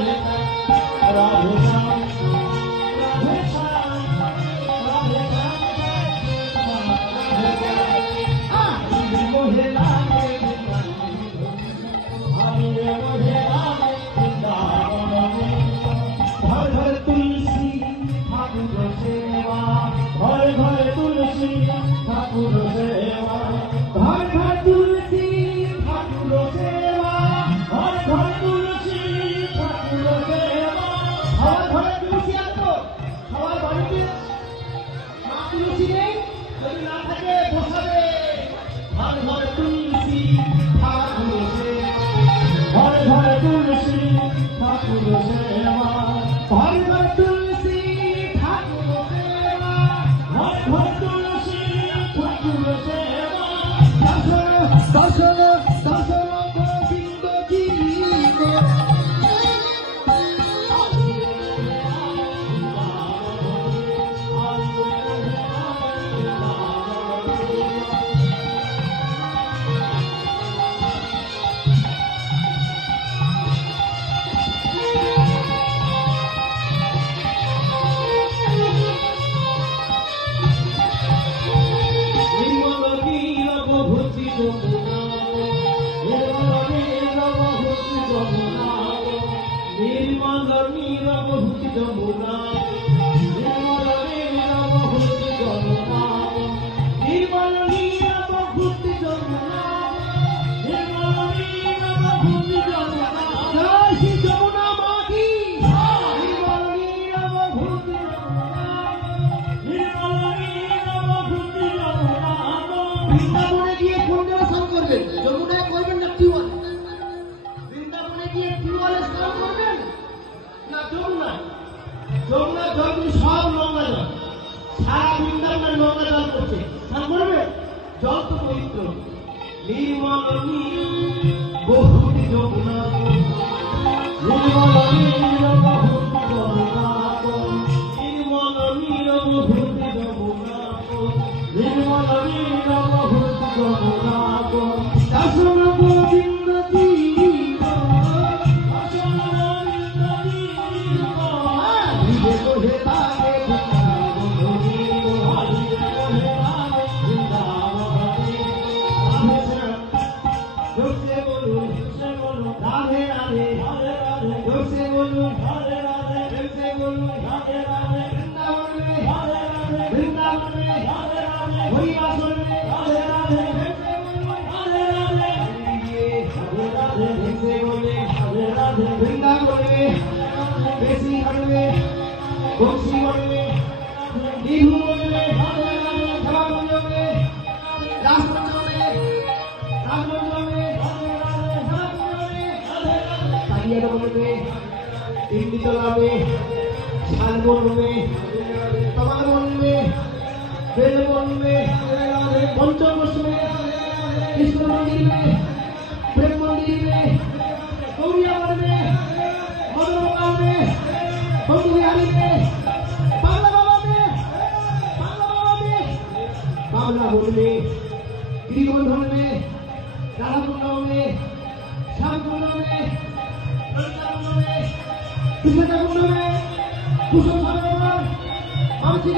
Hey, তুলছিলেন যদি না থাকে বসাবে ঘর ঘরে তুলসি ঠাকুর ঘরে ঘরে তুলসি ঠাকুর বৃন্দাবনে গিয়ে কোন দেওয়া করবেন। সারা বৃন্দাবনের নোংরা জল করছে স্নান করবে? জল তো পবিত্র। নির্মলনী বহুটি যমুনা। নির্মলনী বহুটি যমুনা। নির্মলনী বহুটি যমুনা নির্মলনী বহুটি যমুনা। Ini telah আঙ্গুর মে তমাল মে বেল মে পঞ্চমশ মে কৃষ্ণ মন্দির মে প্রেম মন্দির মে গৌরিয়াবার মে মদনবাগান মে বন্ধুবিহারি মে বাংলা বাবা মে বাংলা বাবা মে মুসলমানের মানসিক